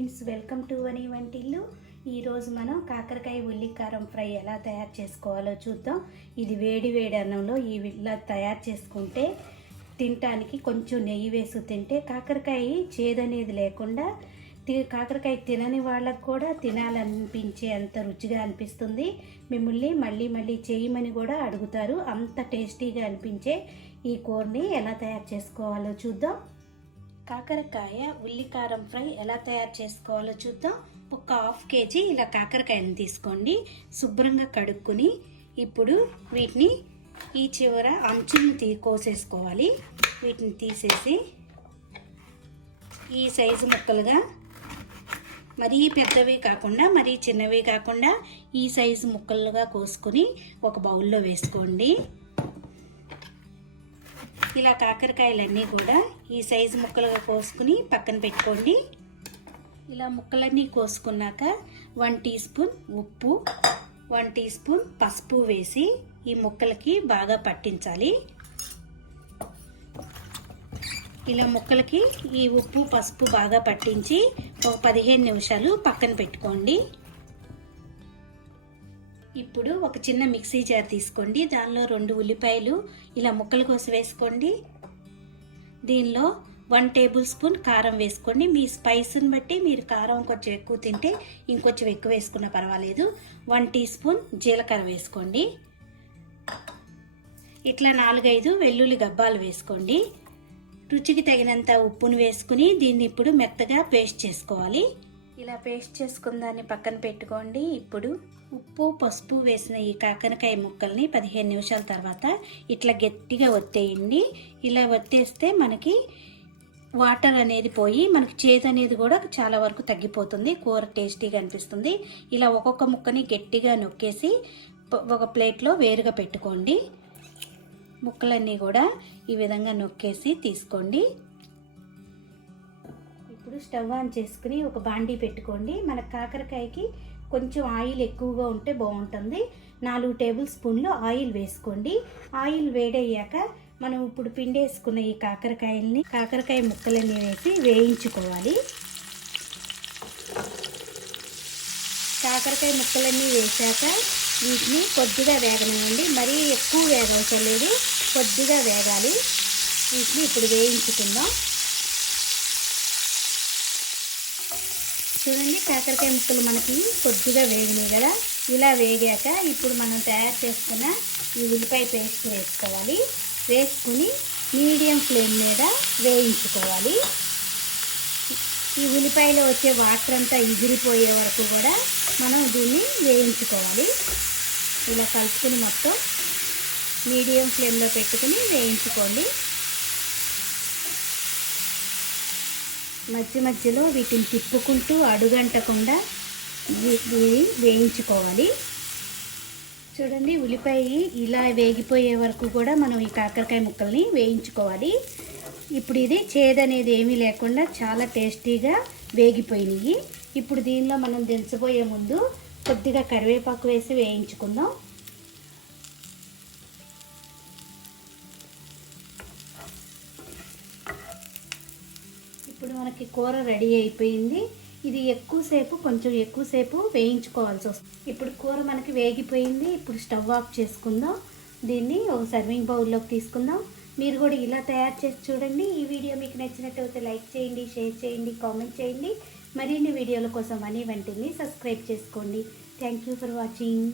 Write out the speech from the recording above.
Friends, welcome to వని వంటిల్లు. ఈరోజు మనం కాకరకాయ ఉల్లికారం ఫ్రై ఎలా తయారు చేసుకోవాలో చూద్దాం. ఇది వేడి వేడి అన్నంలో ఇలా తయారు చేసుకుంటే తినటానికి కొంచెం నెయ్యి వేసి తింటే కాకరకాయ చేదనేది లేకుండా కాకరకాయ తినని వాళ్ళకు కూడా తినాలనిపించే అంత రుచిగా అనిపిస్తుంది. మిమ్మల్ని మళ్ళీ మళ్ళీ చేయమని కూడా అడుగుతారు. అంత టేస్టీగా అనిపించే ఈ కూరని ఎలా తయారు చేసుకోవాలో చూద్దాం. కాకరకాయ ఉల్లికారం ఫ్రై ఎలా తయారు చేసుకోవాలో చూద్దాం. ఒక హాఫ్ కేజీ ఇలా కాకరకాయలను తీసుకోండి. శుభ్రంగా కడుక్కుని ఇప్పుడు వీటిని ఈ చివర అంచులను కోసేసుకోవాలి. వీటిని తీసేసి ఈ సైజు ముక్కలుగా, మరీ పెద్దవి కాకుండా మరీ చిన్నవి కాకుండా ఈ సైజు ముక్కలుగా కోసుకొని ఒక బౌల్లో వేసుకోండి. ఇలా కాకరకాయలన్నీ కూడా ఈ సైజు ముక్కలుగా కోసుకుని పక్కన పెట్టుకోండి. ఇలా ముక్కలన్నీ కోసుకున్నాక 1 టీ స్పూన్ ఉప్పు, 1 టీ స్పూన్ పసుపు వేసి ఈ ముక్కలకి బాగా పట్టించాలి. ఇలా ముక్కలకి ఈ ఉప్పు పసుపు బాగా పట్టించి ఒక 15 నిమిషాలు పక్కన పెట్టుకోండి. ఇప్పుడు ఒక చిన్న మిక్సీ జార్ తీసుకోండి. దానిలో 2 ఉల్లిపాయలు ఇలా ముక్కలు కోసి వేసుకోండి. దీనిలో 1 టేబుల్ స్పూన్ కారం వేసుకోండి. మీ స్పైస్ని బట్టి మీరు కారం కొంచెం ఎక్కువ తింటే ఇంకొంచెం ఎక్కువ వేసుకున్నా పర్వాలేదు. 1 టీ స్పూన్ జీలకర్ర వేసుకోండి. ఇట్లా 4-5 వెల్లుల్లి గబ్బాలు వేసుకోండి. రుచికి తగినంత ఉప్పును వేసుకుని దీన్ని ఇప్పుడు మెత్తగా పేస్ట్ చేసుకోవాలి. ఇలా పేస్ట్ చేసుకున్న దాన్ని పక్కన పెట్టుకోండి. ఇప్పుడు ఉప్పు పసుపు వేసిన ఈ కాకరకాయ ముక్కల్ని 15 నిమిషాల తర్వాత ఇట్లా గట్టిగా ఒత్తేయండి. ఇలా ఒత్తేస్తే మనకి వాటర్ అనేది పోయి మనకి చేదు అనేది కూడా చాలా వరకు తగ్గిపోతుంది. కూర టేస్టీగా అనిపిస్తుంది. ఇలా ఒక్కొక్క ముక్కని గట్టిగా నొక్కేసి ఒక ప్లేట్లో వేరుగా పెట్టుకోండి. ముక్కలన్నీ కూడా ఈ విధంగా నొక్కేసి తీసుకోండి. ఇప్పుడు స్టవ్ ఆన్ చేసుకుని ఒక బాండీ పెట్టుకోండి. మన కాకరకాయకి కొంచెం ఆయిల్ ఎక్కువగా ఉంటే బాగుంటుంది. 4 టేబుల్ స్పూన్లు ఆయిల్ వేసుకోండి. ఆయిల్ వేడయ్యాక మనం ఇప్పుడు పిండేసుకున్న ఈ కాకరకాయ ముక్కలన్నీ వేసి వేయించుకోవాలి. కాకరకాయ ముక్కలన్నీ వేసాక వీటిని కొద్దిగా వేగనివ్వండి. మరీ ఎక్కువ వేగవసరం లేదు, కొద్దిగా వేగాలి. వీటిని ఇప్పుడు వేయించుకుందాం. చూడండి, కాకరకాయ ముక్కలు మనకి కొద్దిగా వేగినాయి కదా. ఇలా వేగాక ఇప్పుడు మనం తయారు చేసుకున్న ఈ ఉల్లిపాయ పేస్ట్ వేసుకోవాలి. వేసుకుని మీడియం ఫ్లేమ్ మీద వేయించుకోవాలి. ఈ ఉల్లిపాయలో వచ్చే వాటర్ అంతా ఎగిరిపోయే వరకు కూడా మనం దీన్ని వేయించుకోవాలి. ఇలా కలుపుకుని మొత్తం మీడియం ఫ్లేమ్లో పెట్టుకుని వేయించుకోండి. మధ్య మధ్యలో వీటిని తిప్పుకుంటూ అడుగంటకుండా వేయించుకోవాలి. చూడండి, ఉల్లిపాయ ఇలా వేగిపోయే వరకు కూడా మనం ఈ కాకరకాయ ముక్కల్ని వేయించుకోవాలి. ఇప్పుడు ఇది చేదనేది ఏమీ లేకుండా చాలా టేస్టీగా వేగిపోయినాయి. ఇప్పుడు దీనిలో మనం దించబోయే ముందు కొద్దిగా కరివేపాకు వేసి వేయించుకుందాం. ఇప్పుడు మనకి కూర రెడీ అయిపోయింది. ఇది కొంచెం ఎక్కువసేపు వేయించుకోవాల్సి వస్తుంది. ఇప్పుడు కూర మనకి వేగిపోయింది. ఇప్పుడు స్టవ్ ఆఫ్ చేసుకుందాం. దీన్ని ఒక సర్వింగ్ బౌల్లోకి తీసుకుందాం. మీరు కూడా ఇలా తయారు చేసి చూడండి. ఈ వీడియో మీకు నచ్చినట్లయితే లైక్ చేయండి, షేర్ చేయండి, కామెంట్ చేయండి. మరిన్ని వీడియోల కోసం వని వంటిల్ని సబ్స్క్రైబ్ చేసుకోండి. Thank you for watching.